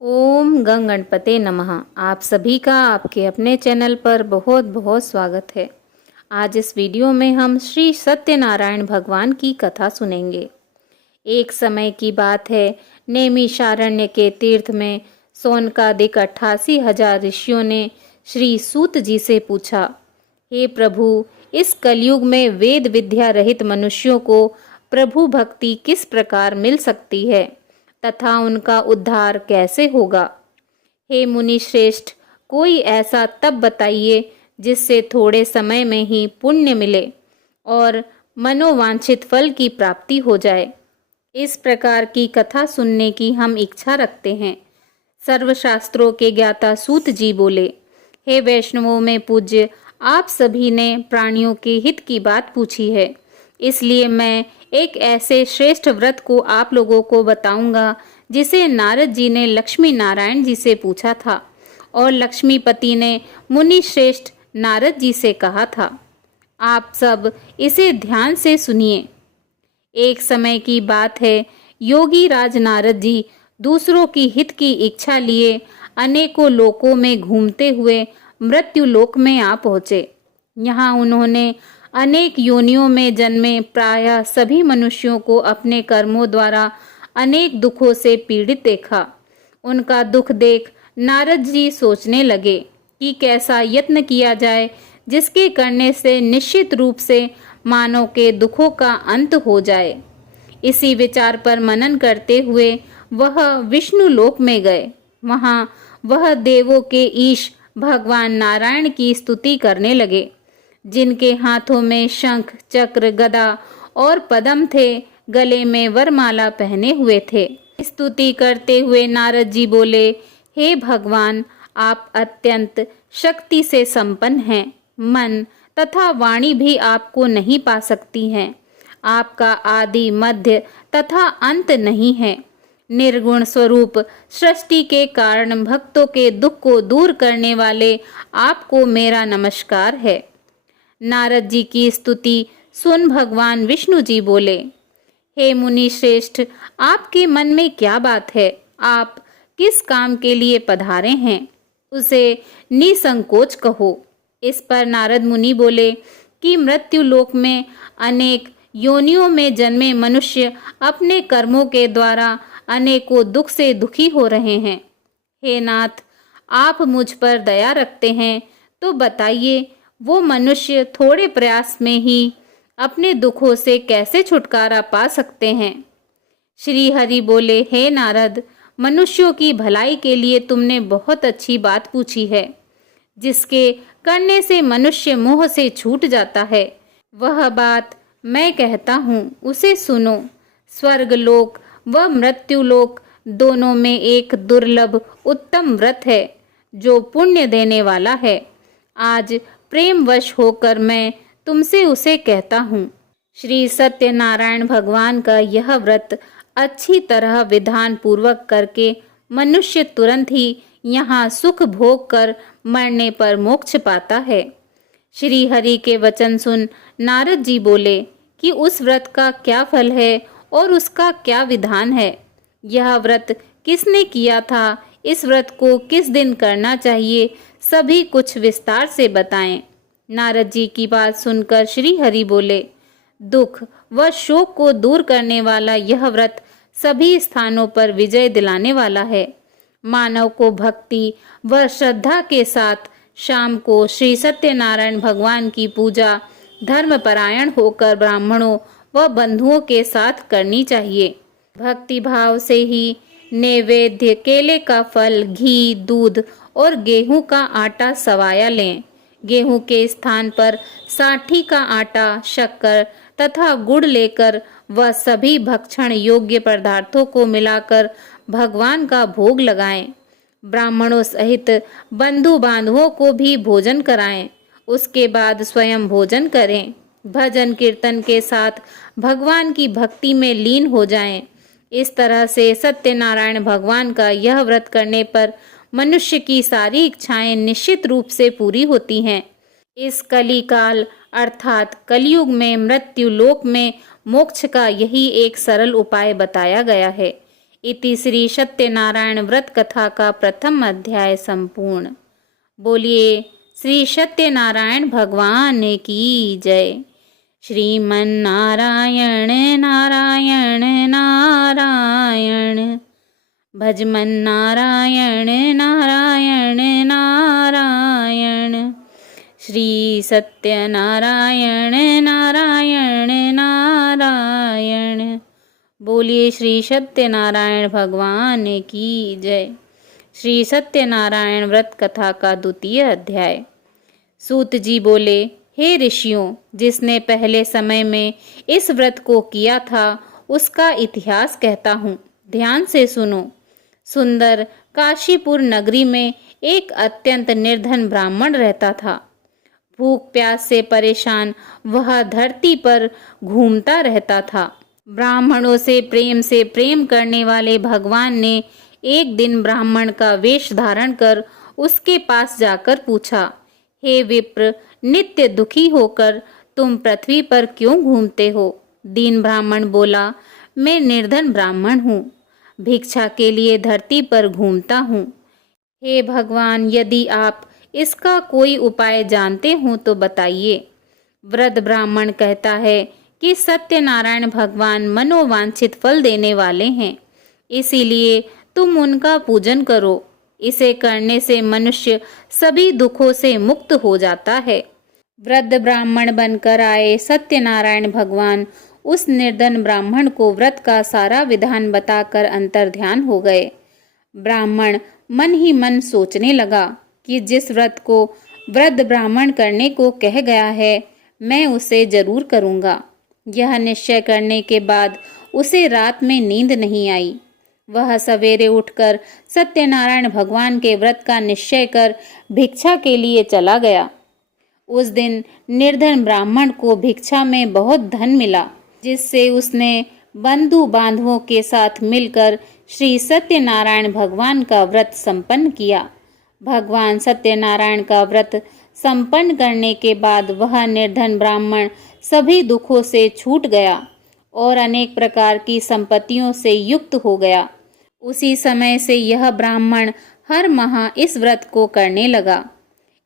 ओम गंग गणपते नमः। आप सभी का आपके अपने चैनल पर बहुत बहुत स्वागत है। आज इस वीडियो में हम श्री सत्यनारायण भगवान की कथा सुनेंगे। एक समय की बात है, नैमिषारण्य के तीर्थ में सौनकादिक 88,000 ऋषियों ने श्री सूत जी से पूछा, हे प्रभु, इस कलयुग में वेद विद्या रहित मनुष्यों को प्रभु भक्ति किस प्रकार मिल सकती है तथा उनका उद्धार कैसे होगा। हे मुनि श्रेष्ठ, कोई ऐसा तप बताइए जिससे थोड़े समय में ही पुण्य मिले और मनोवांछित फल की प्राप्ति हो जाए। इस प्रकार की कथा सुनने की हम इच्छा रखते हैं। सर्वशास्त्रों के ज्ञाता सूत जी बोले, हे वैष्णवों में पूज्य, आप सभी ने प्राणियों के हित की बात पूछी है, इसलिए मैं एक ऐसे श्रेष्ठ व्रत को आप लोगों को बताऊंगा जिसे नारद जी ने लक्ष्मी नारायण जी से पूछा था और लक्ष्मीपति ने मुनि श्रेष्ठ नारद जी से कहा था। आप सब इसे ध्यान से सुनिए। एक समय की बात है, योगी राज नारद जी दूसरों की हित की इच्छा लिए अनेकों लोकों में घूमते हुए मृत्यु लोक में आ पहुँचे। यहाँ उन्होंने अनेक योनियों में जन्मे प्रायः सभी मनुष्यों को अपने कर्मों द्वारा अनेक दुखों से पीड़ित देखा। उनका दुख देख नारद जी सोचने लगे कि कैसा यत्न किया जाए जिसके करने से निश्चित रूप से मानव के दुखों का अंत हो जाए। इसी विचार पर मनन करते हुए वह विष्णु लोक में गए। वहां वह देवों के ईश भगवान नारायण की स्तुति करने लगे, जिनके हाथों में शंख चक्र गदा और पद्म थे, गले में वरमाला पहने हुए थे। स्तुति करते हुए नारद जी बोले, हे भगवान, आप अत्यंत शक्ति से संपन्न हैं। मन तथा वाणी भी आपको नहीं पा सकती हैं। आपका आदि मध्य तथा अंत नहीं है। निर्गुण स्वरूप सृष्टि के कारण भक्तों के दुख को दूर करने वाले आपको मेरा नमस्कार है। नारद जी की स्तुति सुन भगवान विष्णु जी बोले, हे मुनि श्रेष्ठ, आपके मन में क्या बात है? आप किस काम के लिए पधारे हैं, उसे निसंकोच कहो। इस पर नारद मुनि बोले कि मृत्यु लोक में अनेक योनियों में जन्मे मनुष्य अपने कर्मों के द्वारा अनेकों दुख से दुखी हो रहे हैं। हे नाथ, आप मुझ पर दया रखते हैं तो बताइए, वो मनुष्य थोड़े प्रयास में ही अपने दुखों से कैसे छुटकारा पा सकते हैं। श्री हरि बोले, हे नारद, मनुष्यों की भलाई के लिए तुमने बहुत अच्छी बात पूछी है। जिसके करने से मनुष्य मोह से छूट जाता है, वह बात मैं कहता हूँ, उसे सुनो। स्वर्ग लोक व मृत्यु लोक दोनों में एक दुर्लभ उत्तम व्रत है जो पुण्य देने वाला है। आज प्रेमवश होकर मैं तुमसे उसे कहता हूँ। श्री सत्यनारायण भगवान का यह व्रत अच्छी तरह विधान पूर्वक करके मनुष्य तुरंत ही यहाँ सुख भोग कर मरने पर मोक्ष पाता है। श्री हरि के वचन सुन नारद जी बोले कि उस व्रत का क्या फल है और उसका क्या विधान है। यह व्रत किसने किया था, इस व्रत को किस दिन करना चाहिए, सभी कुछ विस्तार से बताएं। नारद जी की बात सुनकर श्री हरि बोले, दुख व शोक को दूर करने वाला यह व्रत सभी स्थानों पर विजय दिलाने वाला है। मानव को भक्ति व श्रद्धा के साथ शाम को श्री सत्यनारायण भगवान की पूजा धर्मपरायण होकर ब्राह्मणों व बंधुओं के साथ करनी चाहिए। भक्ति भाव से ही नैवेद्य केले का फल, घी, दूध और गेहूं का आटा सवाया लें। गेहूं के स्थान पर साठी का आटा, शक्कर तथा गुड़ लेकर वह सभी भक्षण योग्य पदार्थों को मिलाकर भगवान का भोग लगाएं। ब्राह्मणों सहित बंधु बांधवों को भी भोजन कराएं। उसके बाद स्वयं भोजन करें। भजन कीर्तन के साथ भगवान की भक्ति में लीन हो जाएं। इस तरह से सत्यनारायण भगवान का यह व्रत करने पर मनुष्य की सारी इच्छाएं निश्चित रूप से पूरी होती हैं। इस कलिकाल अर्थात कलयुग में मृत्यु लोक में मोक्ष का यही एक सरल उपाय बताया गया है। इति श्री सत्यनारायण व्रत कथा का प्रथम अध्याय संपूर्ण। बोलिए श्री सत्यनारायण भगवान की जय। श्रीमन नारायण नारायण नारायण, भजमन नारायण नारायण नारायण, श्री सत्यनारायण नारायण नारायण। बोलिए श्री सत्यनारायण भगवान की जय। श्री सत्यनारायण व्रत कथा का द्वितीय अध्याय। सूत जी बोले, हे ऋषियों, जिसने पहले समय में इस व्रत को किया था उसका इतिहास कहता हूँ, ध्यान से सुनो। सुंदर काशीपुर नगरी में एक अत्यंत निर्धन ब्राह्मण रहता था। भूख प्यास से परेशान वह धरती पर घूमता रहता था। ब्राह्मणों से प्रेम करने वाले भगवान ने एक दिन ब्राह्मण का वेश धारण कर उसके पास जाकर पूछा, हे विप्र, नित्य दुखी होकर तुम पृथ्वी पर क्यों घूमते हो? दीन ब्राह्मण बोला, मैं निर्धन ब्राह्मण हूँ, भिक्षा के लिए धरती पर घूमता हूँ। हे भगवान, यदि आप इसका कोई उपाय जानते हो तो बताइए। वृद्ध ब्राह्मण कहता है कि सत्यनारायण भगवान मनोवांछित फल देने वाले हैं, इसीलिए तुम उनका पूजन करो। इसे करने से मनुष्य सभी दुखों से मुक्त हो जाता है। वृद्ध ब्राह्मण बनकर आए सत्यनारायण भगवान उस निर्धन ब्राह्मण को व्रत का सारा विधान बताकर अंतर्ध्यान हो गए। ब्राह्मण मन ही मन सोचने लगा कि जिस व्रत को वृद्ध ब्राह्मण करने को कह गया है, मैं उसे जरूर करूँगा। यह निश्चय करने के बाद उसे रात में नींद नहीं आई। वह सवेरे उठकर सत्यनारायण भगवान के व्रत का निश्चय कर भिक्षा के लिए चला गया। उस दिन निर्धन ब्राह्मण को भिक्षा में बहुत धन मिला, जिससे उसने बंधु बांधवों के साथ मिलकर श्री सत्यनारायण भगवान का व्रत संपन्न किया। भगवान सत्यनारायण का व्रत संपन्न करने के बाद वह निर्धन ब्राह्मण सभी दुखों से छूट गया और अनेक प्रकार की संपत्तियों से युक्त हो गया। उसी समय से यह ब्राह्मण हर माह इस व्रत को करने लगा।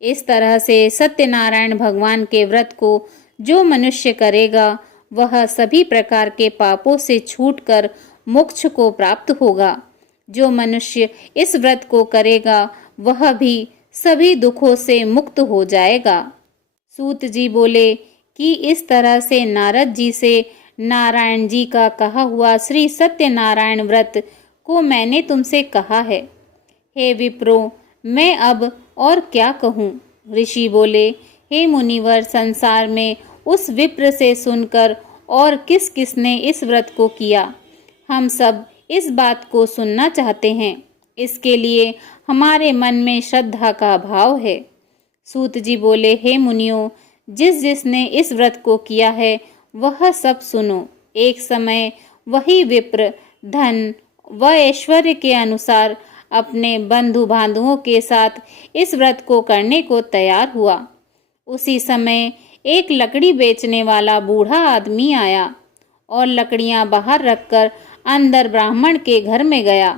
इस तरह से सत्यनारायण भगवान के व्रत को जो मनुष्य करेगा वह सभी प्रकार के पापों से छूटकर मोक्ष को प्राप्त होगा। जो मनुष्य इस व्रत को करेगा वह भी सभी दुखों से मुक्त हो जाएगा। सूत जी बोले कि इस तरह से नारद जी से नारायण जी का कहा हुआ श्री सत्यनारायण व्रत को मैंने तुमसे कहा है। हे विप्रो, मैं अब और क्या कहूँ? ऋषि बोले, हे मुनिवर, संसार में उस विप्र से सुनकर और किस किसने इस व्रत को किया, हम सब इस बात को सुनना चाहते हैं। इसके लिए हमारे मन में श्रद्धा का भाव है। सूत जी बोले, हे मुनियों, जिसने इस व्रत को किया है वह सब सुनो। एक समय वही विप्र धन व ऐश्वर्य के अनुसार अपने बंधु बांधवों के साथ इस व्रत को करने को तैयार हुआ। उसी समय एक लकड़ी बेचने वाला बूढ़ा आदमी आया और लकड़ियां बाहर रखकर अंदर ब्राह्मण के घर में गया।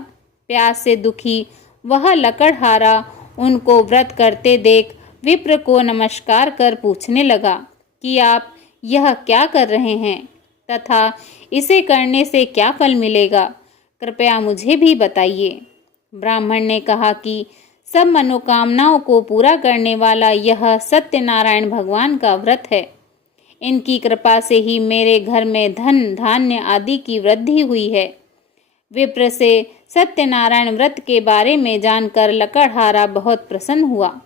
प्यास से दुखी वह लकड़हारा उनको व्रत करते देख विप्र को नमस्कार कर पूछने लगा कि आप यह क्या कर रहे हैं तथा इसे करने से क्या फल मिलेगा, कृपया मुझे भी बताइए। ब्राह्मण ने कहा कि सब मनोकामनाओं को पूरा करने वाला यह सत्यनारायण भगवान का व्रत है। इनकी कृपा से ही मेरे घर में धन धान्य आदि की वृद्धि हुई है। विप्र से सत्यनारायण व्रत के बारे में जानकर लकड़हारा बहुत प्रसन्न हुआ।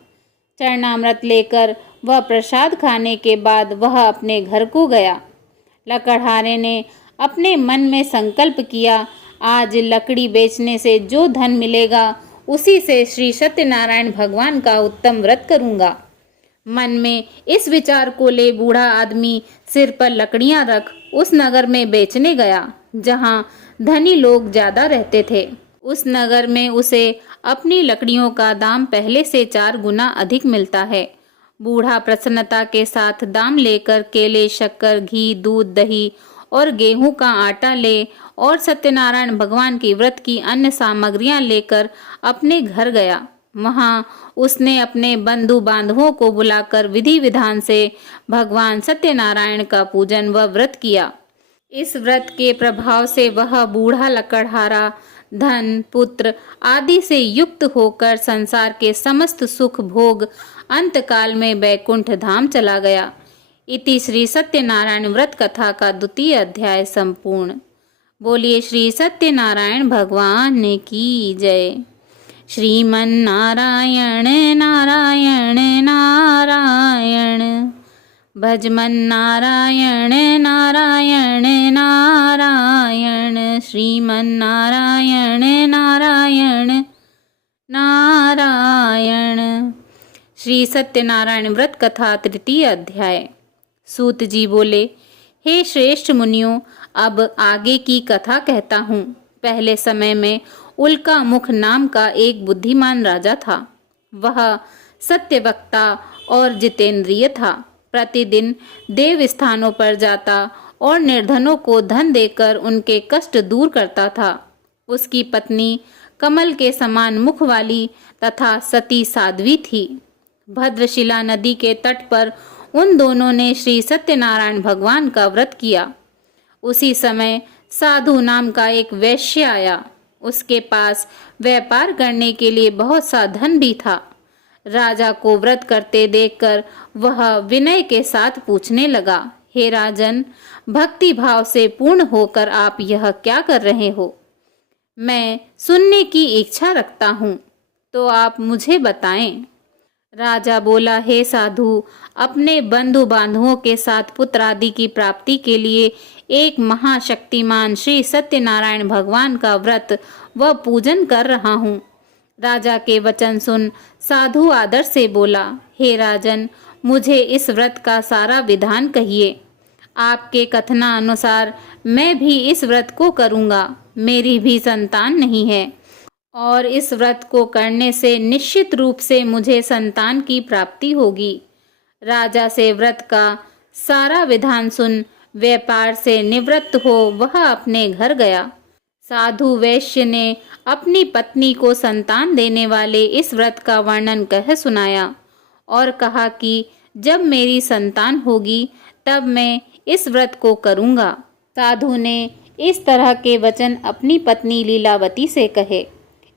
चरणामृत लेकर वह प्रसाद खाने के बाद वह अपने घर को गया। लकड़हारे ने अपने मन में संकल्प किया, आज लकड़ी बेचने से जो धन मिलेगा उसी से श्री सत्यनारायण भगवान का उत्तम व्रत करूंगा। मन में इस विचार को ले बूढ़ा आदमी सिर पर लकड़ियां रख उस नगर में बेचने गया जहां धनी लोग ज्यादा रहते थे। उस नगर में उसे अपनी लकड़ियों का दाम पहले से 4 गुना अधिक मिलता है। बूढ़ा प्रसन्नता के साथ दाम लेकर केले, शक्कर, घी, दूध, दही और गेहूं का आटा ले और सत्यनारायण भगवान की व्रत की अन्य सामग्रियां लेकर अपने घर गया। वहां उसने अपने बंधु बांधवों को बुलाकर विधि विधान से भगवान सत्यनारायण का पूजन व व्रत किया। इस व्रत के प्रभाव से वह बूढ़ा लकड़हारा धन पुत्र आदि से युक्त होकर संसार के समस्त सुख भोग अंतकाल में वैकुंठ धाम चला गया। इति श्री सत्यनारायण व्रत कथा का 2वां अध्याय संपूर्ण। बोलिए श्री सत्यनारायण भगवान की जय। श्रीमन नारायण नारायण नारायण, भजमन नारायण नारायण नारायण, श्रीमन नारायण नारायण नारायण। श्री सत्यनारायण व्रत कथा 3 अध्याय। सूत जी बोले, हे श्रेष्ठ मुनियों, अब आगे की कथा कहता हूँ। पहले समय में उल्का मुख नाम का एक बुद्धिमान राजा था। वह सत्यवक्ता और जितेंद्रिय था। प्रतिदिन देव स्थानों पर जाता और निर्धनों को धन देकर उनके कष्ट दूर करता था। उसकी पत्नी कमल के समान मुख वाली तथा सती साध्वी थी। भद्रशिला नदी के तट पर उन दोनों ने श्री सत्यनारायण भगवान का व्रत किया। उसी समय साधु नाम का एक वैश्य आया। उसके पास व्यापार करने के लिए बहुत सा धन भी था। राजा को व्रत करते देखकर वह विनय के साथ पूछने लगा, हे राजन, भक्ति भाव से पूर्ण होकर आप यह क्या कर रहे हो? मैं सुनने की इच्छा रखता हूँ, तो आप मुझे बताएं। राजा बोला, हे साधु, अपने बंधु बांधवों के साथ पुत्र आदि की प्राप्ति के लिए एक महाशक्तिमान श्री सत्यनारायण भगवान का व्रत व पूजन कर रहा हूँ। राजा के वचन सुन साधु आदर से बोला, हे राजन, मुझे इस व्रत का सारा विधान कहिए। आपके कथनानुसार मैं भी इस व्रत को करूँगा। मेरी भी संतान नहीं है और इस व्रत को करने से निश्चित रूप से मुझे संतान की प्राप्ति होगी। राजा से व्रत का सारा विधान सुन व्यापार से निवृत्त हो वह अपने घर गया। साधु वैश्य ने अपनी पत्नी को संतान देने वाले इस व्रत का वर्णन कह सुनाया और कहा कि जब मेरी संतान होगी तब मैं इस व्रत को करूँगा। साधु ने इस तरह के वचन अपनी पत्नी लीलावती से कहे।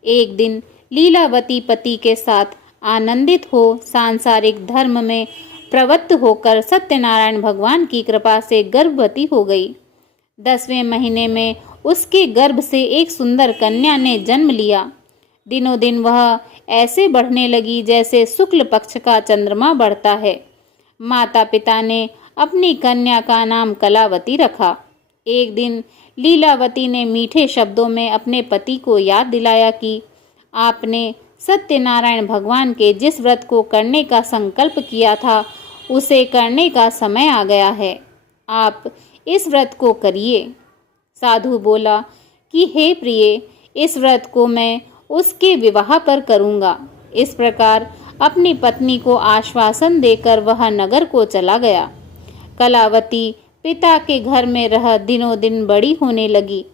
एक दिन लीलावती पति के साथ आनंदित हो सांसारिक धर्म में प्रवृत्त होकर सत्यनारायण भगवान की कृपा से गर्भवती हो गई। 10वें महीने में उसके गर्भ से एक सुंदर कन्या ने जन्म लिया। दिनों दिन वह ऐसे बढ़ने लगी जैसे शुक्ल पक्ष का चंद्रमा बढ़ता है। माता पिता ने अपनी कन्या का नाम कलावती रखा। एक दिन लीलावती ने मीठे शब्दों में अपने पति को याद दिलाया कि आपने सत्यनारायण भगवान के जिस व्रत को करने का संकल्प किया था उसे करने का समय आ गया है। आप इस व्रत को करिए। साधु बोला कि हे प्रिय, इस व्रत को मैं उसके विवाह पर करूँगा। इस प्रकार अपनी पत्नी को आश्वासन देकर वह नगर को चला गया। कलावती पिता के घर में रह दिनों दिन बड़ी होने लगी।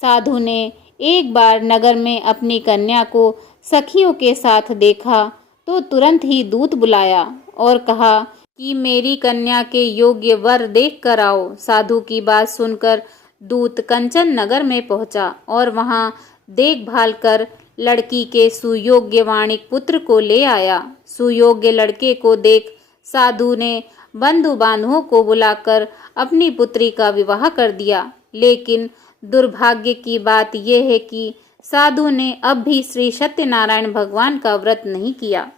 साधु ने एक बार नगर में अपनी कन्या को सखियों के साथ देखा तो तुरंत ही दूत बुलाया और कहा कि मेरी कन्या के योग्य वर देख कर आओ। साधु की बात सुनकर दूत कंचन नगर में पहुंचा और वहां देखभाल कर लड़की के सुयोग्य वाणिक पुत्र को ले आया। सुयोग्य लड़के को देख साधु ने बंधु बांधवों को बुलाकर अपनी पुत्री का विवाह कर दिया। लेकिन दुर्भाग्य की बात यह है कि साधु ने अब भी श्री सत्यनारायण भगवान का व्रत नहीं किया।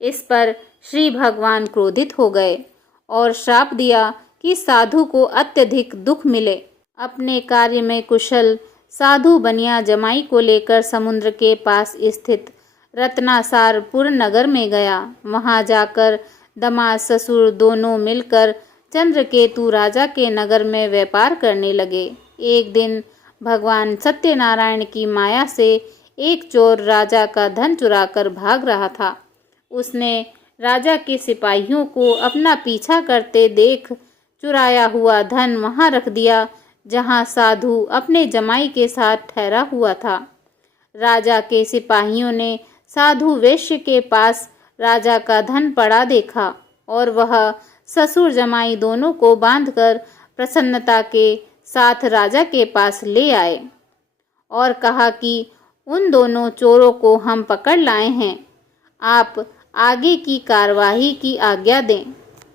इस पर श्री भगवान क्रोधित हो गए और श्राप दिया कि साधु को अत्यधिक दुख मिले। अपने कार्य में कुशल साधु बनिया जमाई को लेकर समुद्र के पास स्थित रत्नासारपुर नगर में गया। वहां जाकर दामाद ससुर दोनों मिलकर चंद्रकेतु राजा के नगर में व्यापार करने लगे। एक दिन भगवान सत्यनारायण की माया से एक चोर राजा का धन चुराकर भाग रहा था। उसने राजा के सिपाहियों को अपना पीछा करते देख चुराया हुआ धन वहां रख दिया जहां साधु अपने जमाई के साथ ठहरा हुआ था। राजा के सिपाहियों ने साधु वेश्य के पास राजा का धन पड़ा देखा और वह ससुर जमाई दोनों को बांधकर प्रसन्नता के साथ राजा के पास ले आए और कहा कि उन दोनों चोरों को हम पकड़ लाए हैं, आप आगे की कार्यवाही की आज्ञा दें।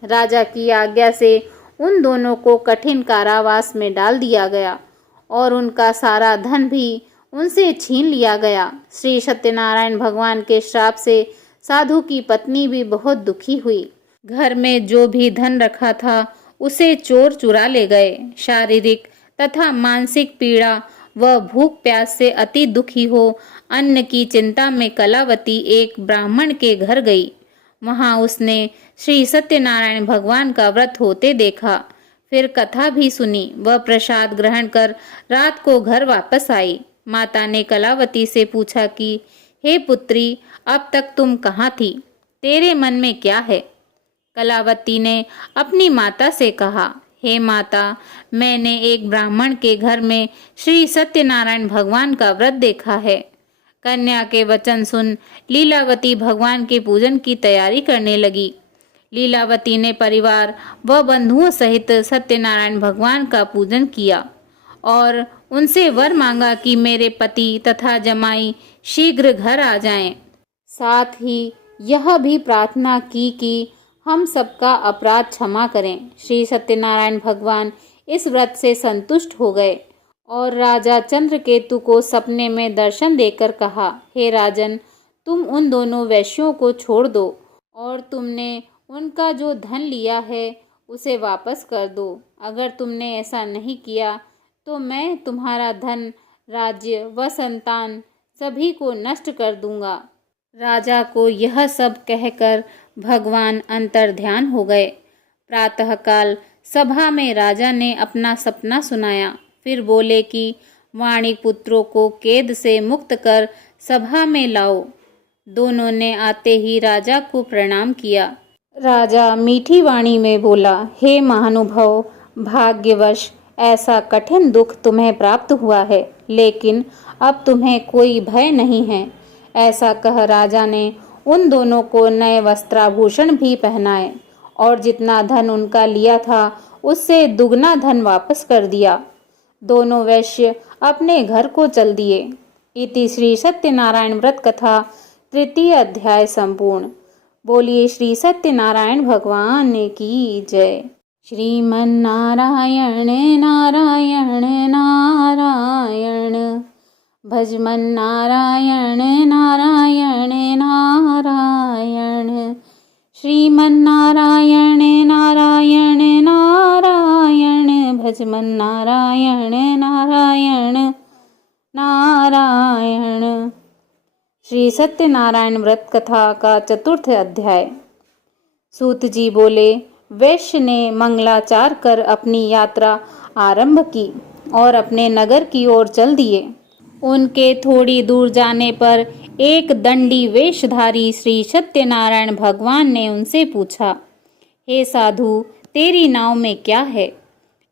राजा की आज्ञा से उन दोनों को कठिन कारावास में डाल दिया गया और उनका सारा धन भी उनसे छीन लिया गया। श्री सत्यनारायण भगवान के श्राप से साधु की पत्नी भी बहुत दुखी हुई। घर में जो भी धन रखा था उसे चोर चुरा ले गए। शारीरिक तथा मानसिक पीड़ा व भूख प्यास से अति दुखी हो अन्न की चिंता में कलावती एक ब्राह्मण के घर गई। वहां उसने श्री सत्यनारायण भगवान का व्रत होते देखा, फिर कथा भी सुनी। वह प्रसाद ग्रहण कर रात को घर वापस आई। माता ने कलावती से पूछा कि हे पुत्री, अब तक तुम कहाँ थी? तेरे मन में क्या है? कलावती ने अपनी माता से कहा, हे माता, मैंने एक ब्राह्मण के घर में श्री सत्यनारायण भगवान का व्रत देखा है। कन्या के वचन सुन लीलावती भगवान के पूजन की तैयारी करने लगी। लीलावती ने परिवार व बंधुओं सहित सत्यनारायण भगवान का पूजन किया और उनसे वर मांगा कि मेरे पति तथा जमाई शीघ्र घर आ जाएं। साथ ही यह भी प्रार्थना की कि हम सबका अपराध क्षमा करें। श्री सत्यनारायण भगवान इस व्रत से संतुष्ट हो गए और राजा चंद्रकेतु को सपने में दर्शन देकर कहा, हे राजन, तुम उन दोनों वैश्यों को छोड़ दो और तुमने उनका जो धन लिया है उसे वापस कर दो। अगर तुमने ऐसा नहीं किया तो मैं तुम्हारा धन, राज्य व संतान सभी को नष्ट कर दूंगा। राजा को यह सब कहकर भगवान अंतर्ध्यान हो गए। प्रातःकाल सभा में राजा ने अपना सपना सुनाया, फिर बोले कि वाणिक पुत्रों को कैद से मुक्त कर सभा में लाओ। दोनों ने आते ही राजा को प्रणाम किया। राजा मीठी वाणी में बोला, हे महानुभाव, भाग्यवश ऐसा कठिन दुख तुम्हें प्राप्त हुआ है, लेकिन अब तुम्हें कोई भय नहीं है। ऐसा कह राजा ने उन दोनों को नए वस्त्राभूषण भी पहनाए और जितना धन उनका लिया था उससे दुगना धन वापस कर दिया। दोनों वैश्य अपने घर को चल दिए। इति श्री सत्यनारायण व्रत कथा तृतीय अध्याय संपूर्ण। बोलिए श्री सत्यनारायण भगवान की जय। श्रीमन्नारायण नारायण नारायण, भजमन नारायण नारायण नारायण, श्रीमन्नारायण नारायण नारायण, भजमन नारायण नारायण नारायण। श्री सत्यनारायण व्रत कथा का चतुर्थ अध्याय। सूत जी बोले, वैश्य ने मंगलाचार कर अपनी यात्रा आरंभ की और अपने नगर की ओर चल दिए। उनके थोड़ी दूर जाने पर एक दंडी वेशधारी श्री सत्यनारायण भगवान ने उनसे पूछा, हे साधु, तेरी नाव में क्या है?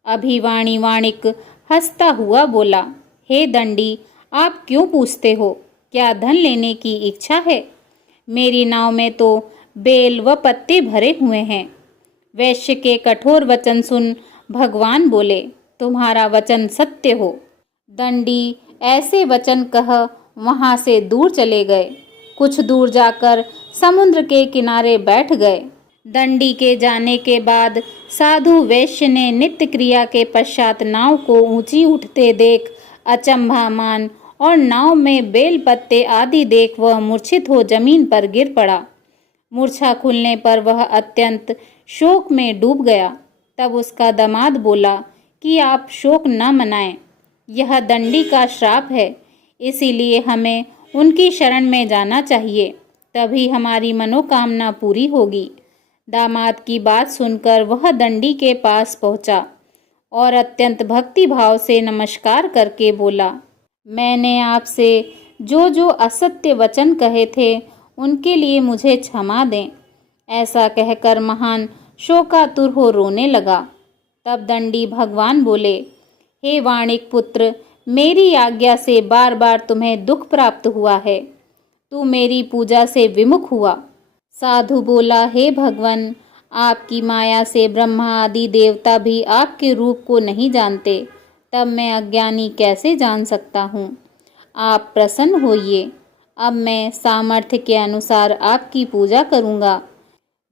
अभिवाणी वाणिक हंसता हुआ बोला, हे दंडी, आप क्यों पूछते हो? क्या धन लेने की इच्छा है? मेरी नाव में तो बेल व पत्ते भरे हुए हैं। वैश्य के कठोर वचन सुन भगवान बोले, तुम्हारा वचन सत्य हो। दंडी ऐसे वचन कह वहां से दूर चले गए। कुछ दूर जाकर समुद्र के किनारे बैठ गए। दंडी के जाने के बाद साधु वैश्य ने नित्य क्रिया के पश्चात नाव को ऊंची उठते देख अचंभा मान और नाव में बेल पत्ते आदि देख वह मूर्छित हो जमीन पर गिर पड़ा। मूर्छा खुलने पर वह अत्यंत शोक में डूब गया। तब उसका दामाद बोला कि आप शोक न मनाएं, यह दंडी का श्राप है, इसीलिए हमें उनकी शरण में जाना चाहिए, तभी हमारी मनोकामना पूरी होगी। दामाद की बात सुनकर वह दंडी के पास पहुंचा और अत्यंत भक्ति भाव से नमस्कार करके बोला, मैंने आपसे जो जो असत्य वचन कहे थे उनके लिए मुझे क्षमा दें। ऐसा कहकर महान शोकातुर हो रोने लगा। तब दंडी भगवान बोले, हे वाणिक पुत्र, मेरी आज्ञा से बार बार तुम्हें दुख प्राप्त हुआ है। तू मेरी पूजा से विमुख हुआ। साधु बोला, हे भगवान, आपकी माया से ब्रह्मा आदि देवता भी आपके रूप को नहीं जानते, तब मैं अज्ञानी कैसे जान सकता हूँ। आप प्रसन्न होइए। अब मैं सामर्थ्य के अनुसार आपकी पूजा करूँगा।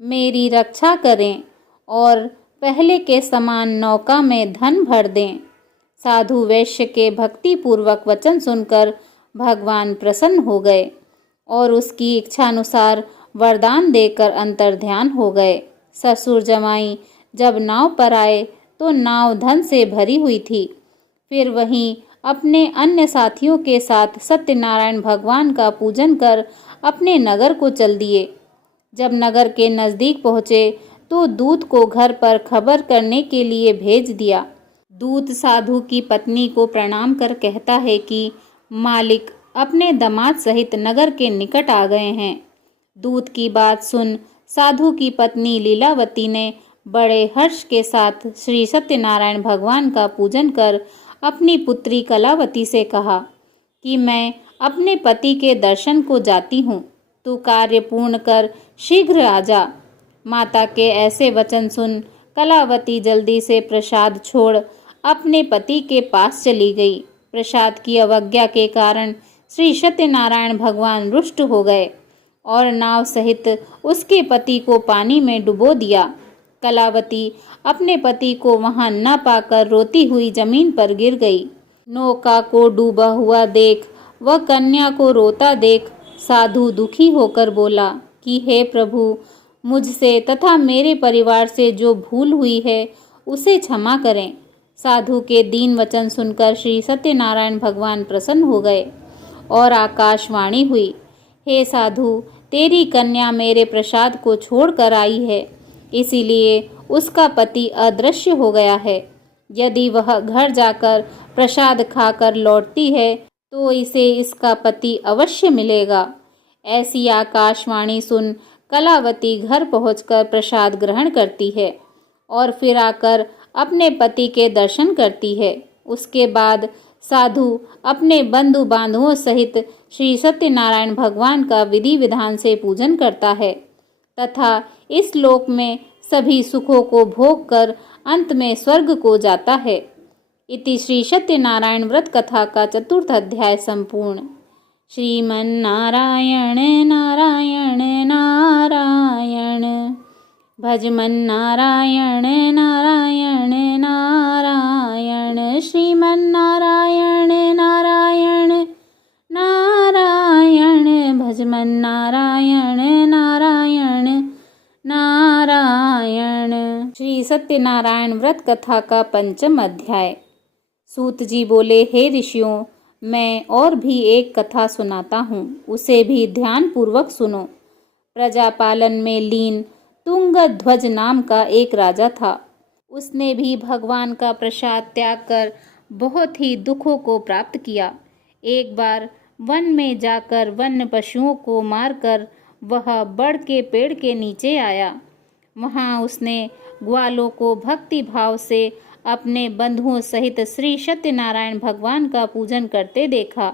मेरी रक्षा करें और पहले के समान नौका में धन भर दें। साधु वैश्य के भक्ति पूर्वक वचन सुनकर भगवान प्रसन्न हो गए और उसकी इच्छानुसार वरदान देकर अंतर्ध्यान हो गए। ससुर जमाई जब नाव पर आए तो नाव धन से भरी हुई थी। फिर वहीं अपने अन्य साथियों के साथ सत्यनारायण भगवान का पूजन कर अपने नगर को चल दिए। जब नगर के नज़दीक पहुँचे तो दूत को घर पर खबर करने के लिए भेज दिया। दूत साधु की पत्नी को प्रणाम कर कहता है कि मालिक अपने दामाद सहित नगर के निकट आ गए हैं। दूत की बात सुन साधु की पत्नी लीलावती ने बड़े हर्ष के साथ श्री सत्यनारायण भगवान का पूजन कर अपनी पुत्री कलावती से कहा कि मैं अपने पति के दर्शन को जाती हूँ, तू कार्य पूर्ण कर शीघ्र आ जा। माता के ऐसे वचन सुन कलावती जल्दी से प्रसाद छोड़ अपने पति के पास चली गई। प्रसाद की अवज्ञा के कारण श्री सत्यनारायण भगवान रुष्ट हो गए और नाव सहित उसके पति को पानी में डुबो दिया। कलावती अपने पति को वहां न पाकर रोती हुई जमीन पर गिर गई। नौका को डूबा हुआ देख वह कन्या को रोता देख साधु दुखी होकर बोला कि हे प्रभु, मुझसे तथा मेरे परिवार से जो भूल हुई है उसे क्षमा करें। साधु के दीन वचन सुनकर श्री सत्यनारायण भगवान प्रसन्न हो गए और आकाशवाणी हुई, हे साधु, तेरी कन्या मेरे प्रसाद को छोड़ कर आई है, इसीलिए उसका पति अदृश्य हो गया है। यदि वह घर जाकर प्रसाद खाकर लौटती है तो इसे इसका पति अवश्य मिलेगा। ऐसी आकाशवाणी सुन कलावती घर पहुंचकर प्रसाद ग्रहण करती है और फिर आकर अपने पति के दर्शन करती है। उसके बाद साधु अपने बंधु बांधवों सहित श्री सत्यनारायण भगवान का विधि विधान से पूजन करता है तथा इस लोक में सभी सुखों को भोग कर अंत में स्वर्ग को जाता है। इति श्री सत्यनारायण व्रत कथा का 4th अध्याय संपूर्ण। श्रीमन्नारायण नारायण नारायण, भजमन नारायण नारायण नारायण, श्रीमन्नारायण नारायण नारायण, भजमन नारायण नारायण नारायण। श्री सत्यनारायण व्रत कथा का 5th अध्याय। सूत जी बोले, हे ऋषियों, मैं और भी एक कथा सुनाता हूँ, उसे भी ध्यान पूर्वक सुनो। प्रजापालन में लीन तुंगध्वज नाम का एक राजा था। उसने भी भगवान का प्रसाद त्याग कर बहुत ही दुखों को प्राप्त किया। एक बार वन में जाकर वन्य पशुओं को मारकर वह बड़ के पेड़ के नीचे आया। वहाँ उसने ग्वालों को भक्ति भाव से अपने बंधुओं सहित श्री सत्यनारायण भगवान का पूजन करते देखा।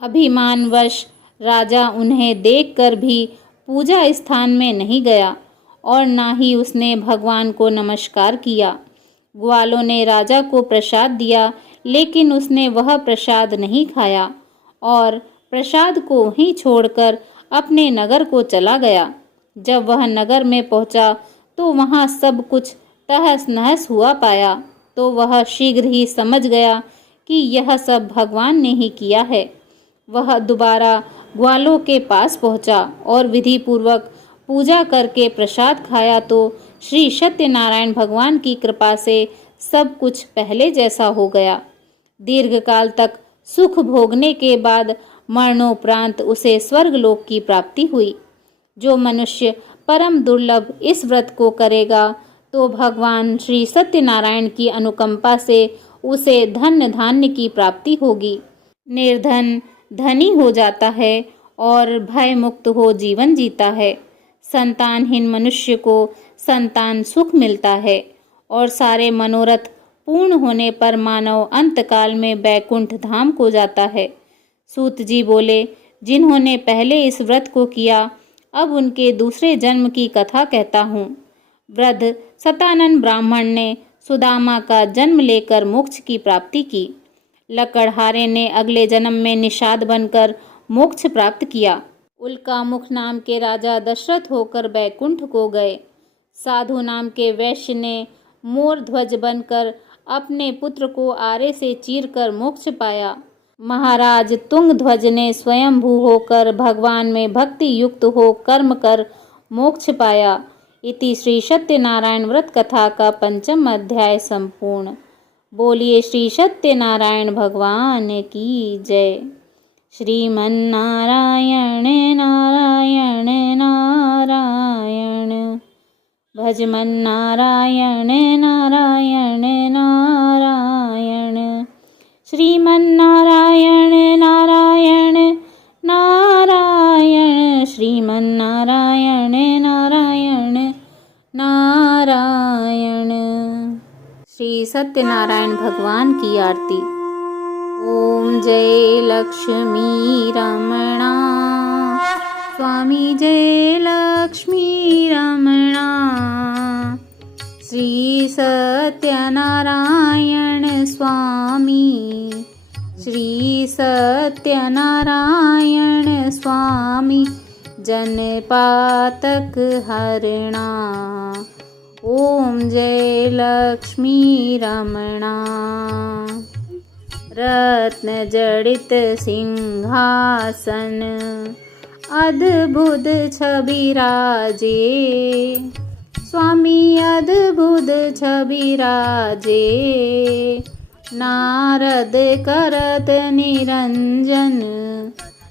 अभिमानवश राजा उन्हें देखकर भी पूजा स्थान में नहीं गया और ना ही उसने भगवान को नमस्कार किया। ग्वालों ने राजा को प्रसाद दिया, लेकिन उसने वह प्रसाद नहीं खाया और प्रसाद को ही छोड़कर अपने नगर को चला गया। जब वह नगर में पहुंचा तो वहां सब कुछ तहस नहस हुआ पाया, तो वह शीघ्र ही समझ गया कि यह सब भगवान ने ही किया है। वह दोबारा ग्वालों के पास पहुंचा और विधि पूर्वक पूजा करके प्रसाद खाया तो श्री सत्यनारायण भगवान की कृपा से सब कुछ पहले जैसा हो गया। दीर्घकाल तक सुख भोगने के बाद मरणोपरांत उसे स्वर्गलोक की प्राप्ति हुई। जो मनुष्य परम दुर्लभ इस व्रत को करेगा तो भगवान श्री सत्यनारायण की अनुकंपा से उसे धन्य धान्य की प्राप्ति होगी। निर्धन धनी हो जाता है और भय मुक्त हो जीवन जीता है। संतानहीन मनुष्य को संतान सुख मिलता है और सारे मनोरथ पूर्ण होने पर मानव अंतकाल में बैकुंठ धाम को जाता है। सूत जी बोले, जिन्होंने पहले इस व्रत को किया, अब उनके दूसरे जन्म की कथा कहता हूँ। वृद्ध सतानंद ब्राह्मण ने सुदामा का जन्म लेकर मोक्ष की प्राप्ति की। लकड़हारे ने अगले जन्म में निषाद बनकर मोक्ष प्राप्त किया। उल्कामुख नाम के राजा दशरथ होकर बैकुंठ को गए। साधु नाम के वैश्य ने मोर ध्वज बनकर अपने पुत्र को आरे से चीरकर मोक्ष पाया। महाराज तुंगध्वज ने स्वयंभू होकर भगवान में भक्ति युक्त हो कर्म कर मोक्ष पाया। इति श्री सत्यनारायण व्रत कथा का 5वां अध्याय संपूर्ण। बोलिए श्री सत्यनारायण भगवान की जय। श्रीमन्नारायण नारायण नारायण, भजमन नारायण नारायण नारायण, श्रीमन्नारायण नारायण नारायण, श्रीमन्नारायण नारायण नारायण। श्री सत्यनारायण भगवान की आरती। ओम जय लक्ष्मी रमणा, स्वामी जय लक्ष्मी रमणा। श्री सत्यनारायण स्वामी, श्री सत्यनारायण स्वामी, जनपातक हरणा। ओम जय लक्ष्मी रमणा। रत्न जड़ित सिंहासन, अद्भुत छवि राजे, स्वामी अद्भुत छवि राजे। नारद करत निरंजन,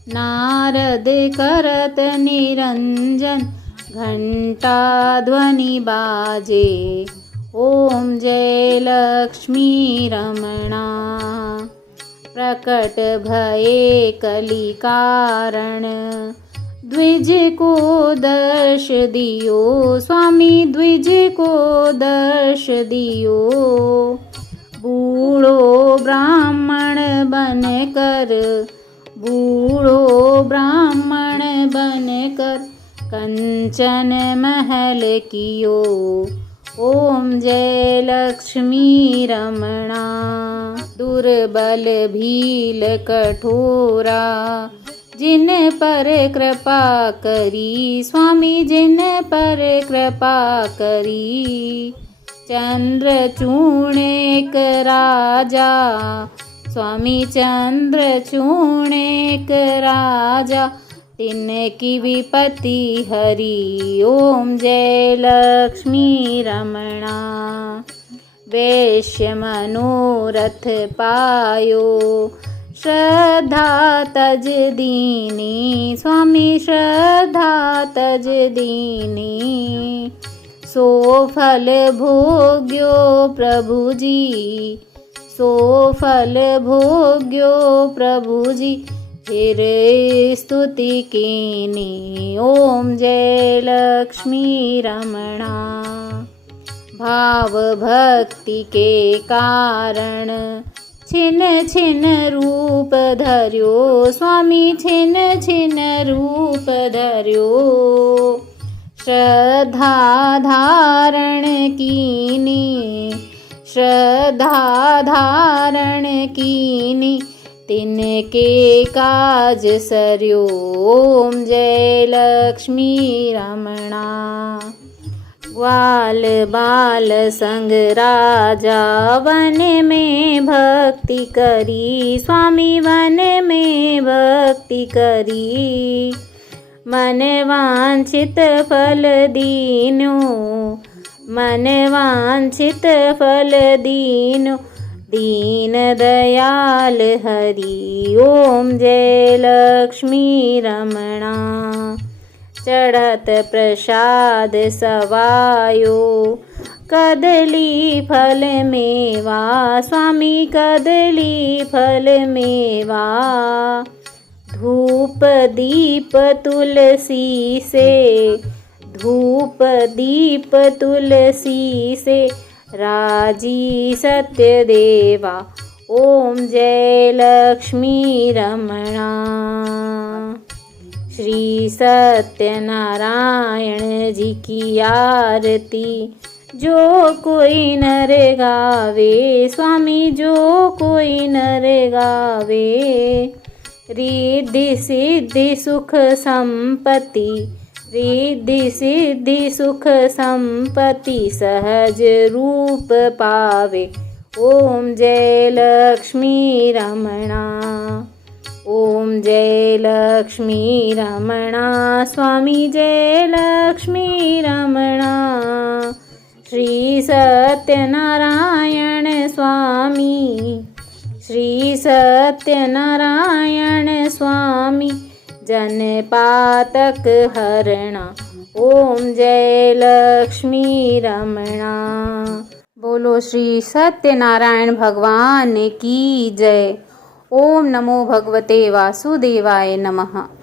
नारद करत निरंजन, घंटा ध्वनि बाजे। ओम जय लक्ष्मी रमणा। प्रकट भये कली कारण, द्विज को दर्श दियो, स्वामी द्विज को दर्श दियो। बूढ़ो ब्राह्मण बनकर, बूढ़ो ब्राह्मण बनकर, कंचन महल कियो। ओम जय लक्ष्मी रमणा। दुर्बल भील कठोरा, जिन पर कृपा करी, स्वामी जिन पर कृपा करी। चंद्रचूर्ण एक राजा, स्वामी चंद्रचूर्ण एक राजा, तिनकी विपत्ति हरी। ओम जय लक्ष्मी रमणा। वैश्य मनोरथ पायो, श्रद्धा तज दीनी, स्वामी श्रद्धा तज दीनी। सो फल भोग्यो प्रभु जी, सो फल भोग्यो प्रभु जी, फिर स्तुति कीनी। ओम जय लक्ष्मी रमणा। भाव भक्ति के कारण, छिन छिन रूप धर्यो, स्वामी छिन छिन रूप धर्यो। श्रद्धा धारण कीनी, श्रद्धा धारण कीनी, तिनके काज सर्यो। ओम जय लक्ष्मी रमणा। ग्वाल बाल संग राजा, वन में भक्ति करी, स्वामी वन में भक्ति करी। मन वांछित फल दीनो, मन वांछित फल दीनो, दीन दयाल हरि। ओम जय लक्ष्मी रमणा। चढ़त प्रसाद सवायो, कदली फल मेवा, स्वामी कदली फल मेवा। धूप दीप तुलसी से, धूप दीप तुलसी से, राजी सत्यदेवा। ओम जय लक्ष्मी रमणा। श्री सत्यनारायण जी की आरती जो कोई नर गावे, स्वामी जो कोई नर गावे। रिद्धि सिद्धि सुख संपत्ति, रिद्धि सिद्धि सुख संपत्ति सहज रूप पावे। ओम जय लक्ष्मी रमणा। ओम जय लक्ष्मी रमणा। स्वामी जय लक्ष्मी रमणा। श्री सत्यनारायण स्वामी, श्री सत्यनारायण स्वामी जनपातक हरणा। ओम जय लक्ष्मी रमणा। बोलो श्री सत्यनारायण भगवान की जय। ओम नमो भगवते वासुदेवाय नमः।